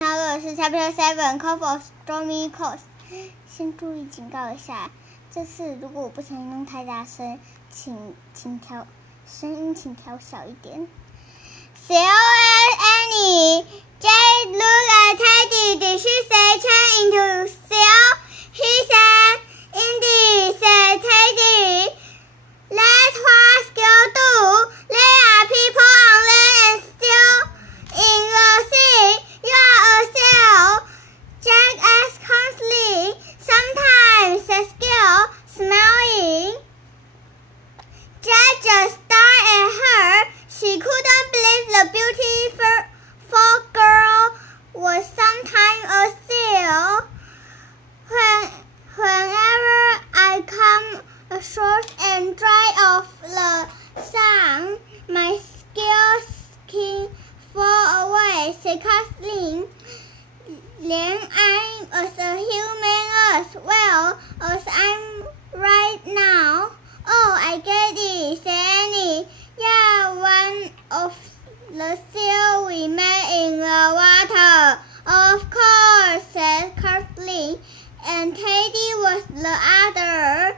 Now是 Chapter 7 Call for Stormy Coast。先注意警告一下，这次如果我不小心弄太大声，请声音调小一点。Phil and Annie, Jade looked at Teddy. Did she say turn into Phil? He said, indeed, said Teddy. That's what skills do. There are people on land and still in the sea. You are a sail. Jack asked constantly. Sometimes, said Skill, smiling. Jack just stared at her. She couldn't believe the beautiful girl was sometimes a sail. Whenever I come ashore and dry off the sun, my skin fall away, said Kathleen. Then I'm as a human as well as I'm right now. Oh, I get it, said Annie. Yeah, one of the seal we met in the water. Of course, said Kathleen. And Teddy was the other.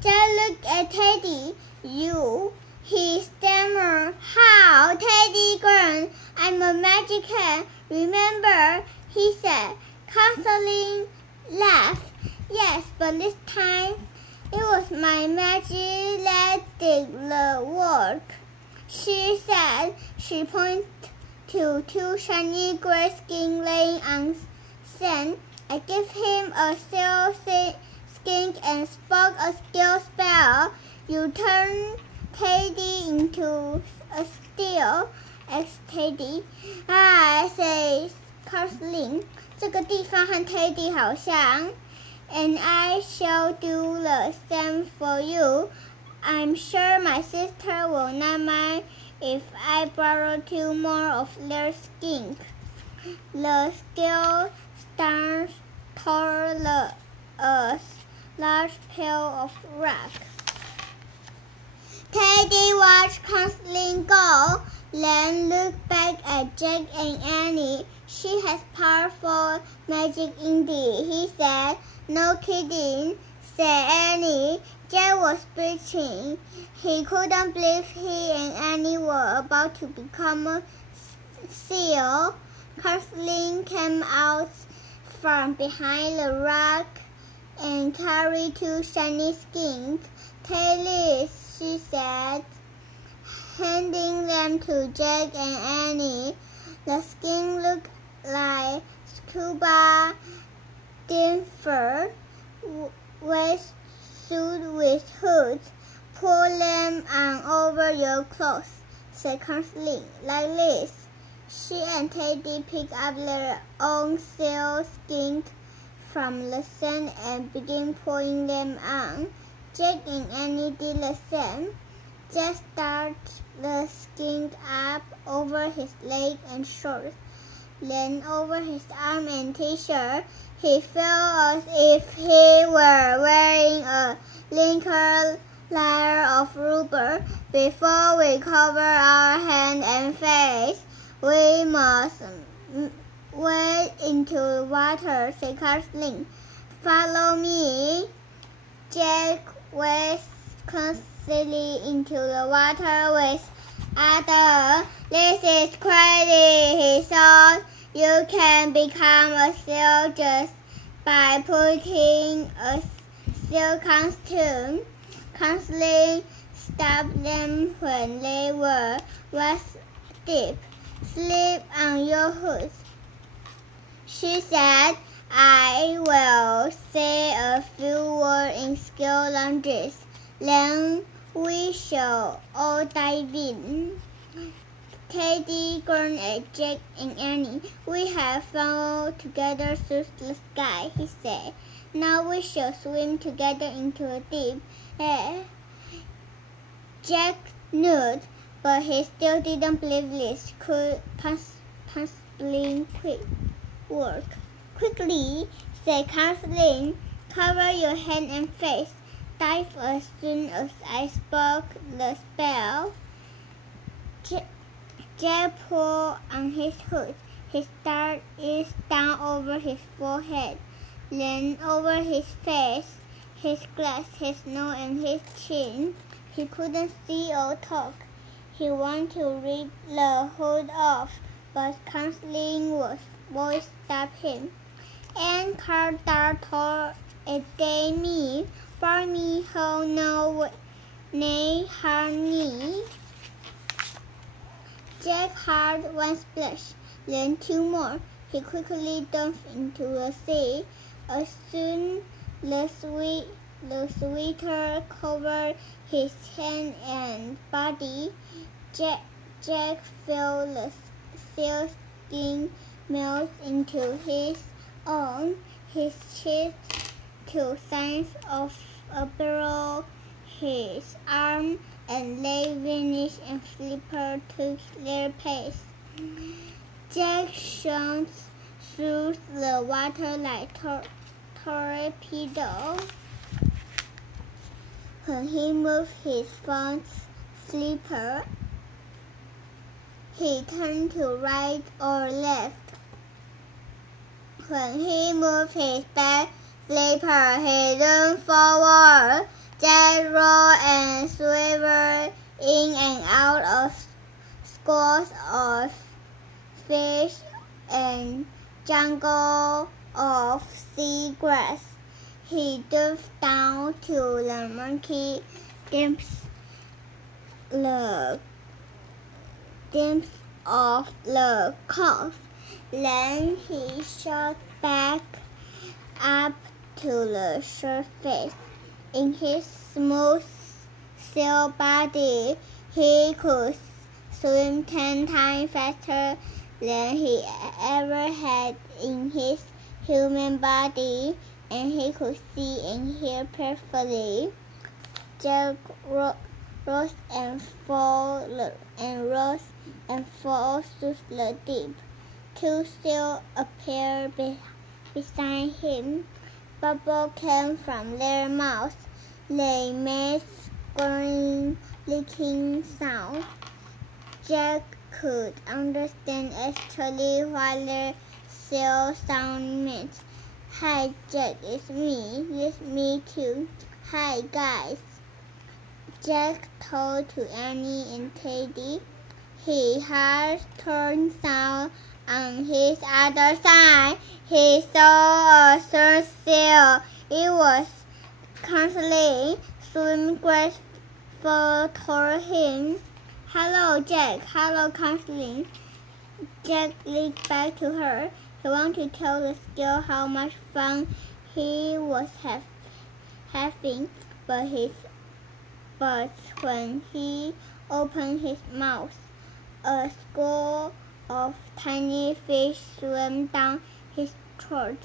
Jack looked at Teddy. You, he stammered. How? Teddy grinned. I'm a magician, remember, he said. Kathleen laughed. Yes, but this time it was my magic that did the work, she said. She pointed to two shiny gray skins laying on sand. I gave him a seal skin and spoke a skill spell. You turned Teddy into a steel, asked Teddy. I said Kathleen. 这个地方和 Teddy 好像。And I shall do the same for you. I'm sure my sister will not mind if I borrow 2 more of their skins. The skill stars toward a large pile of rock. Teddy watched Kathleen go, then looked back at Jack and Annie. She has powerful magic indeed, he said. No kidding, said Annie. Jack was preaching. He couldn't believe he and Annie were about to become a seal. Kathleen came out from behind the rock and carried 2 shiny skins. Take this, she said, handing them to Jack and Annie. The skin looked like scuba divers suit with hoods. Pull them on over your clothes, said Kathleen. Like this. She and Teddy picked up their own seal skins from the sand and began pulling them on. Jack and Annie did the same. Jack started the skins up over his leg and shorts, then over his arm and t-shirt. He felt as if he were wearing a thicker layer of rubber. Before we cover our hands and face, we must wade into the water, said Kathleen. Follow me. Jack waded constantly into the water with Ada. This is crazy, he thought. You can become a seal just by putting a seal costume. Kathleen stopped them when they were waist deep. Slip on your hoods, she said. I will say a few words in skill language. Then we shall all dive in. Teddy grinned at Jack and Annie. We have flown together through the sky, he said. Now we shall swim together into the deep air. Jack nodded, but he still didn't believe this could possibly work. Quickly, said Kathleen, cover your hand and face. Dive as soon as I spoke the spell. Jack pulled on his hood. He started down over his forehead, then over his face, his glass, his nose, and his chin. He couldn't see or talk. He wanted to rip the hood off, but Counseling's voice stopped him. And Carter told a day me, for me, how no, nay, honey. Jack had one splash, then two more. He quickly dumped into the sea. As soon the sweater covered his hand and body, Jack felt the sealskin melt into his own. His chest, two signs of a barrel, his arm and leg vanished, and Flipper took their place. Jack shot through the water like torpedo. When he moved his front flipper, he turned to right or left. When he moved his back flipper, he turned forward. Jack rolled and swiveled in and out of schools of fish and jungle of sea grass. He dove down to the murky depths of the cove. Then he shot back up to the surface. In his smooth sail body, he could swim 10 times faster than he ever had in his human body, and he could see and hear perfectly. Jack rose and fell through the deep. Two sails appeared beside him. Bubbles came from their mouths. They made squirting, licking sounds. Jack could understand actually what their sail sound meant. Hi, Jack, it's me. It's me too. Hi, guys. Jack told to Annie and Teddy. He heard turn sound on his other side. He saw a third sail. It was Counseling. Swim graceful toward him. Hello, Jack. Hello, Counseling. Jack looked back to her. He wanted to tell the girl how much fun he was having, but when he opened his mouth, a school of tiny fish swam down his throat.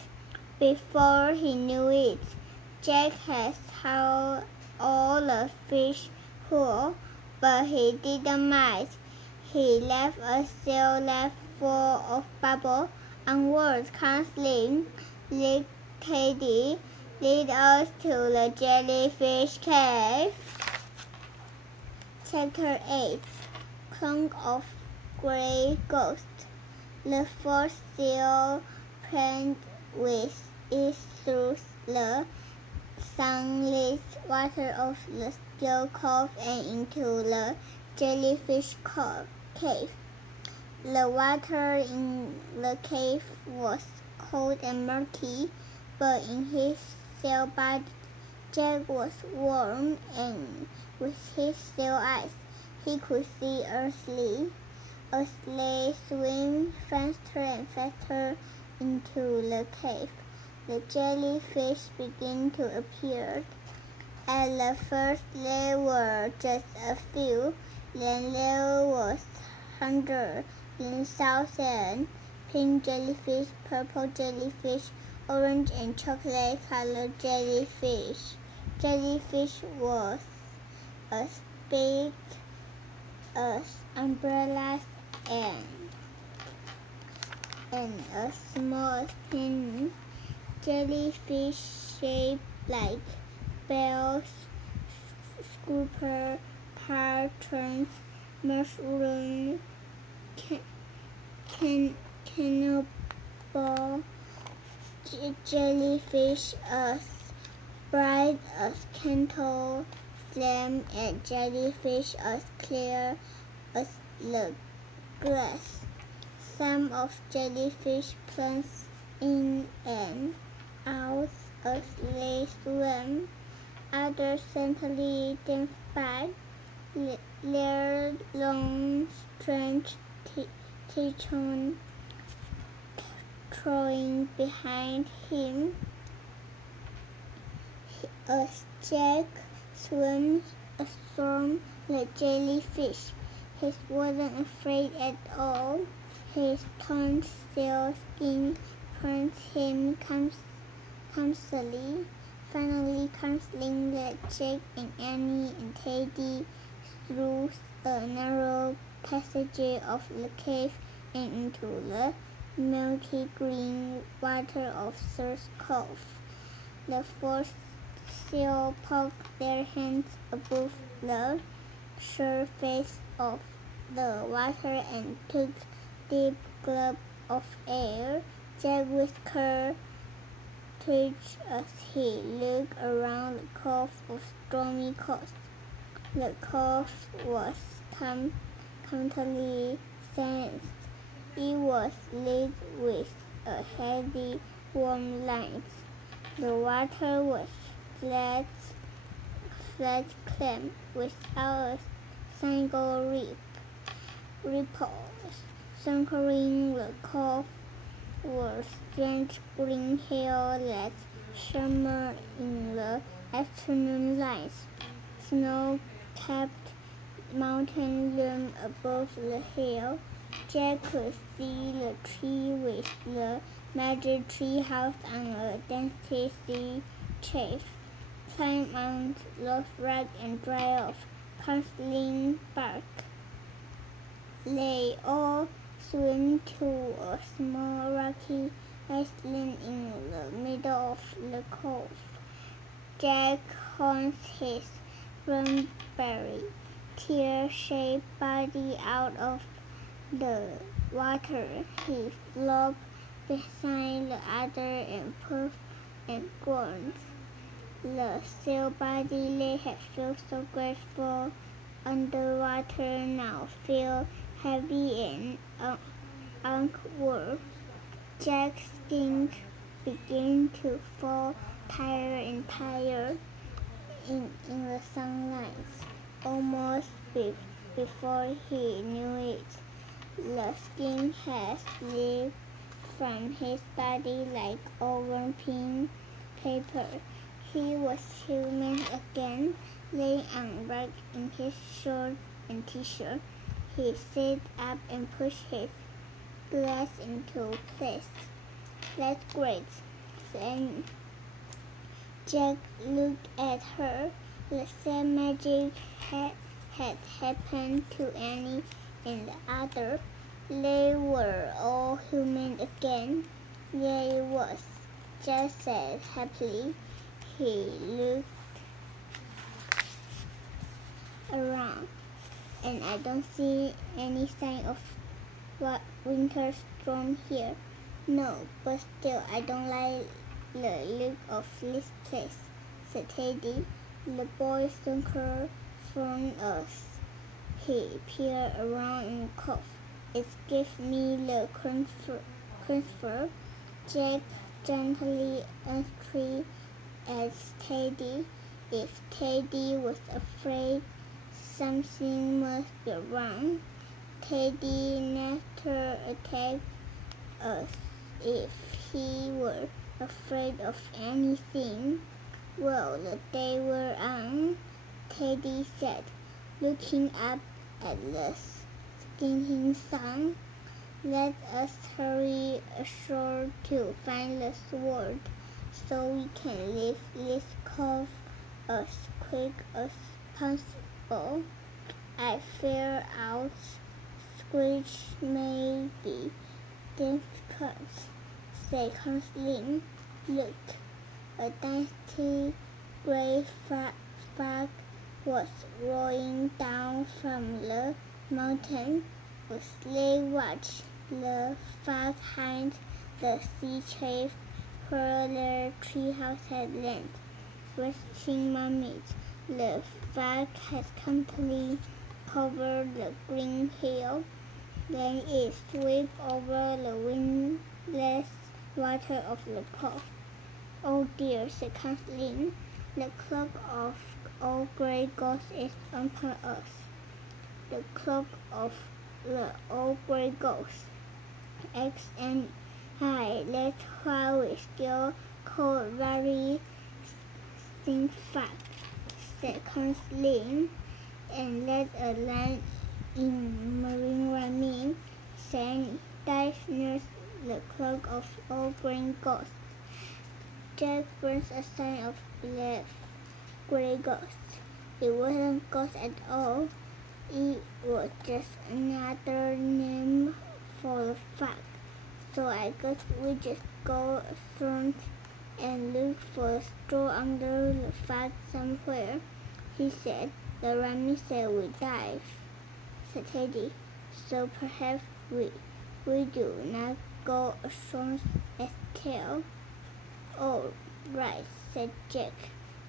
Before he knew it, Jack had swallowed all the fish whole, but he didn't mind. He left a sail left full of bubbles. Onwards, Counseling, Lick Teddy, lead us to the jellyfish cave. Chapter 8. Clunk of Grey Ghost. The fourth sail plunged with it through the sunlit water of the still cove and into the jellyfish cave. The water in the cave was cold and murky, but in his sail body, Jack was warm, and with his sail eyes, he could see earthly. As they swam faster and faster into the cave, the jellyfish began to appear. At first there were just a few, then there was hundreds, then thousands. Pink jellyfish, purple jellyfish, orange and chocolate-colored jellyfish. Jellyfish was as big as umbrellas and as small as pennies. Jellyfish shaped like bells, scooper, patterns, mushroom, cannibal jellyfish as bright as candle flame and jellyfish as clear as the glass. Some of jellyfish plunge in and out as they swim. Others simply dance by, their long, strange teeth throwing behind him. As Jack swims around the jellyfish, he wasn't afraid at all. His tonsil skin burns him constantly, finally canceling the Jack and Annie and Teddy through a narrow passage of the cave and into the milky green water of Thirst Cove. The four seal poked their hands above the surface of the water and took deep gulp of air. Jack whispered twitched as he looked around the cove of Stormy Coast. The cove was completely fenced. It was lit with a heavy, warm light. The water was flat calm without a single ripple. Circling the cove were strange green hills that shimmered in the afternoon light. Snow-capped mountains loomed above the hill. Jack could see the tree with the magic tree house on a dainty sea chef. Climb on those ragged and dry off costling bark. They all swim to a small rocky island in the middle of the cove. Jack hauled his cranberry tear-shaped body out of the water. He flopped beside the other and puffed and groaned. The seal body they had felt so graceful underwater now felt heavy and awkward. Jack's skin began to fall tighter and tighter in the sunlight. Almost before he knew it, the skin had slipped from his body like overpin paper. He was human again, laying on rug in his shorts and t-shirt. He sat up and pushed his glass into place. "That's great," said Jack looked at her. The same magic had happened to Annie and the other. They were all human again. Yeah, it was, Jack said happily. He looked around, and I don't see any sign of what winter storm here. No, but still I don't like the look of this place, said Teddy. The boy sunker from us. He peered around in the cove. It gave me the transfer. Jack gently asked Teddy. If Teddy was afraid, something must be wrong. Teddy never attacked us if he were afraid of anything. Well, the day we're on, Teddy said, looking up at the sinking sun. Let us hurry ashore to find the sword, so we can leave this cove as quick as possible. I fear our squeeze may be difficult, said Constantine. Look, a dainty gray fog was rolling down from the mountain. As they watched The fox hides the sea chafed where their treehouse had landed, resting mummies. The fog has completely covered the green hill. Then it sweeps over the windless water of the pond. "Oh dear," said Kathleen, "the cloak of old grey ghost is upon us." "The cloak of the old grey ghost," X and I, "that's why we still call it very distinct fact," said Kathleen, "and that's a line in marine rhyming, saying dive near the cloak of old grey ghost. Jack burns a sign of black grey ghost. It wasn't ghost at all. It was just another name for the fog. So I guess we just go around and look for a straw under the fog somewhere," he said. "The Rami said we dive," said Teddy. "So perhaps we do not go ashore as tail." "Oh, right," said Jack.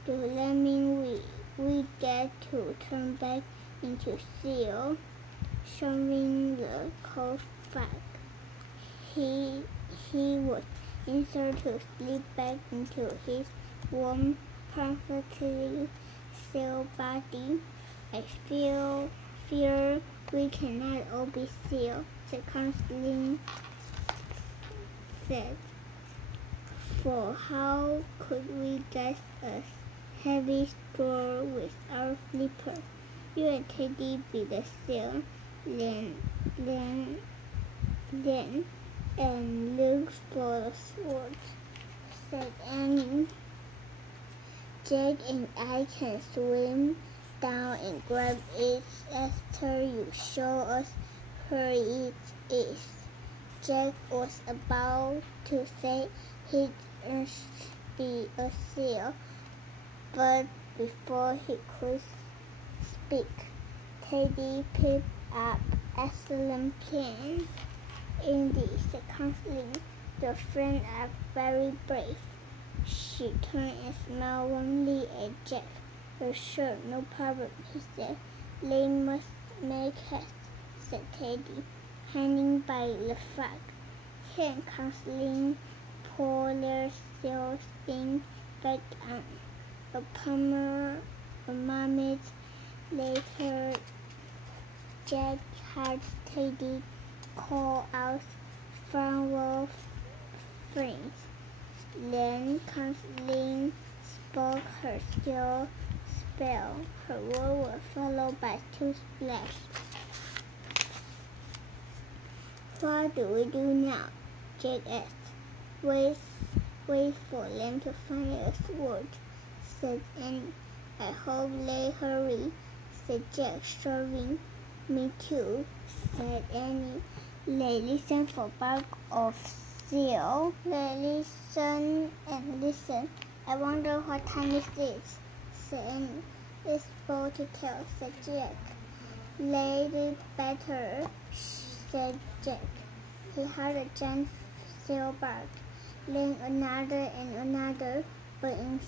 "Does that mean we get to turn back into seal?" Shoving the cold fog, he was eager to slip back into his warm, perfectly sealed body. "I fear we cannot all be sealed," said Kathleen. "For how could we get a heavy straw with our flipper? You and Teddy be the seal, then and look for the sword," said Annie. "Jack and I can swim down and grab it after you show us where it is." Jack was about to say he'd be a seal, but before he could speak, Teddy picked up excellent plan. "Indeed," said Kathleen, "your friends are very brave." She turned and smiled warmly at Jack. "Oh, sure, no problem," he said. "They must make haste," said Teddy, hanging by the fog. He and Kathleen pulled their seal skins back on. A moment later, Jack heard Teddy call out farewell friends. Then Kathleen spoke her skill spell. Her word was followed by 2 splashes. "What do we do now?" Jack asked. Wait for them to find a sword," said Annie. "I hope they hurry," said Jack, shoving. "Me too," said Annie. They listened for bark of seal. They listened and listened. "I wonder what time it is," said Annie. "It's about to tell," said Jack. "They did better," said Jack. He heard a giant seal bark, then another and another, but in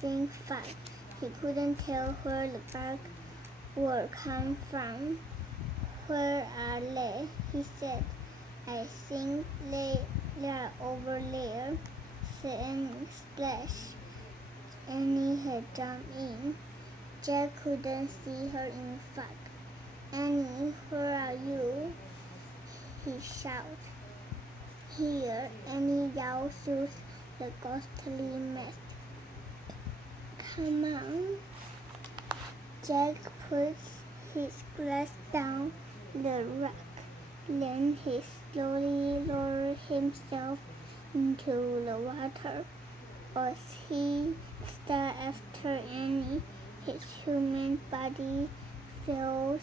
thick fog. He couldn't tell where the bark would come from. "Where are they?" he said. "I think they are over there," said Annie. Splash! Annie had jumped in. Jack couldn't see her in the fog. "Annie, where are you?" he shouted. "Here," Annie yelled through the ghostly mist. "Come on." Jack put his glass down the rock. Then he slowly lowered himself into the water. As he stared after Annie, his human body felt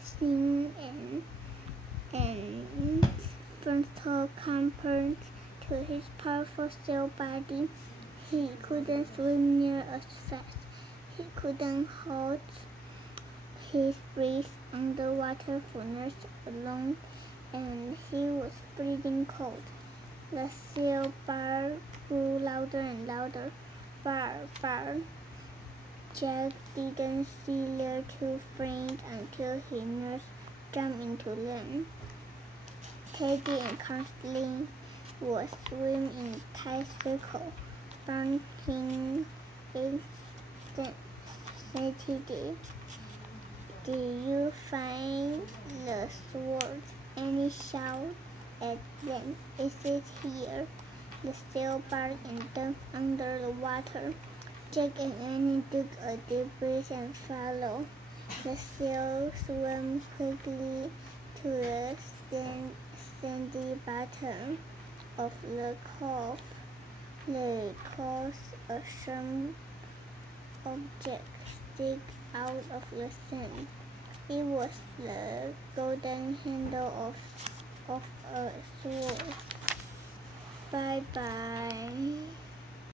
thin and frontal compared to his powerful seal body. He couldn't swim near as fast. He couldn't hold his breath underwater for nearly a long and he was freezing cold. The seal bark grew louder and louder. Bark, bark. Jack didn't see their two friends until he nearly jumped into them. Teddy and Kathleen would swim in a tight circle, barking excitedly. Did you find the sword? Annie shouted at them. Is it here? The seal barked and ducked under the water. Jack and Annie took a deep breath and followed. The seal swam quickly to the sandy bottom of the cove. They caught a sharp object stick out of the sand. It was the golden handle of a sword. Bye-bye.